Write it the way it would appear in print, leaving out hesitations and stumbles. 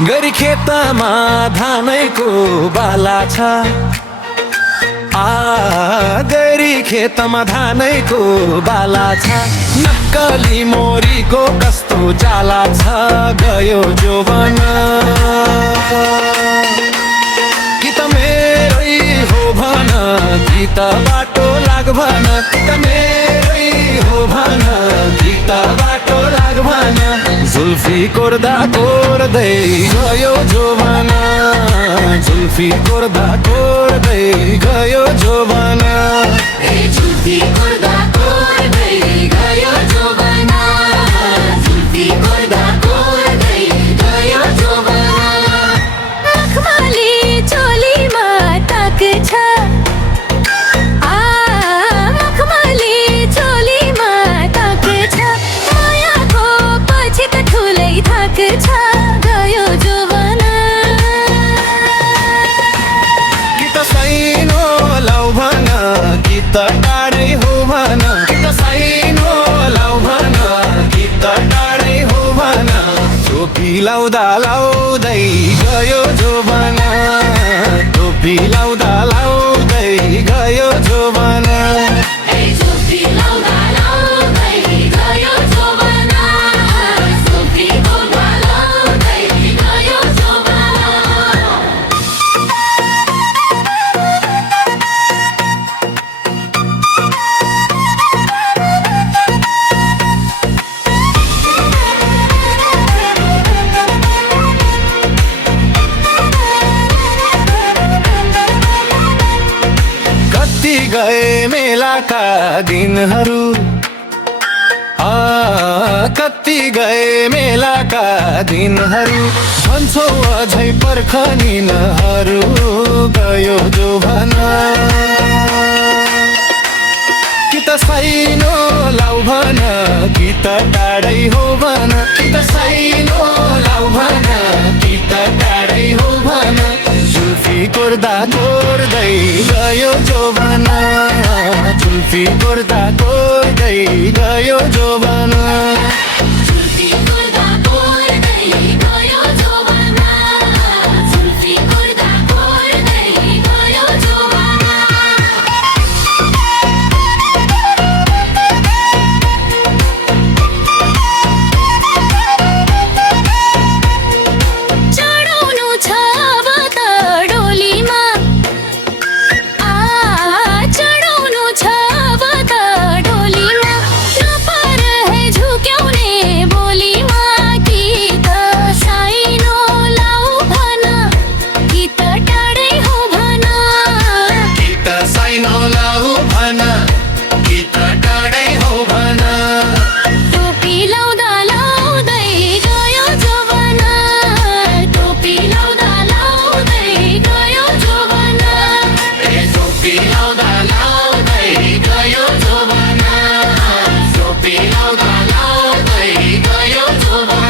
गरी खेतमा धानको बाला छ गरी खेतमा धानको बाला छ नक्कली मोरीको कस्तो जाला छ गयो जोवन कि त मेरै हो भन कि त बाटो लाग भन कि त मेरै हो भन कि त बाटो लाग भन जुल्फी कोर्दा कोर्दै गयो जोवन जुल्फी कोर्दा कोर्दै गयो जोवन जुल्फी कोर्दा कोर्दै गयो जोवन जुल्फी कोर्दा कोर्दै गयो जोवन मखमली चोलीमा ताक छ मखमली चोलीमा ताक छ मायाको पछि त ठुलै थाक छ गयो जोवन कि त साइनो लाउ भन कि त टाढै हो भन कि त साइनो लाउ भन कि त टाढै हो भन टोपी लाउँदा लाउँदै गयो जोवन टोपी लाउँदा लाउँदै गयो जोवन जुल्फी लाउँदा लाउँदै गयो जोवन जुल्फी कोर्दा लाउँदै गयो जोवन कति गए मेलाका दिनहरू कति गए मेलाका दिनहरू भन्छौ अझै पर्खनिनहरू गयो जोवन कि त साइनो लाउ भन कि त टाढै हो भन कि त साइनो लाउ भन कि त टाढै हो भन जुल्फी कोर्दा कोर्दै गयो जोवन जुल्फी कोर्दा कोर्दै गयो जोवन जुल्फी कोर्दा कोर्दै गयो जोवन जुल्फी कोर्दा कोर्दै गयो जोवन चढाउनु छ अब त डोलीमा चढाउनु छ अब त डोलीमा नपर है झुक्याउने बोलीमा कि त साइनो लाउ भन कि त टाढै हो भन कि त साइनो लाउ भन कि त टाढै हो भन टोपी लाउँदा लाउँदै गयो जोवन टोपी लाउँदा लाउँदै गयो जोवन टोपी लाउँदा लाउँदै गयो जोवन टोपी लाउँदा लाउँदै गयो जोवन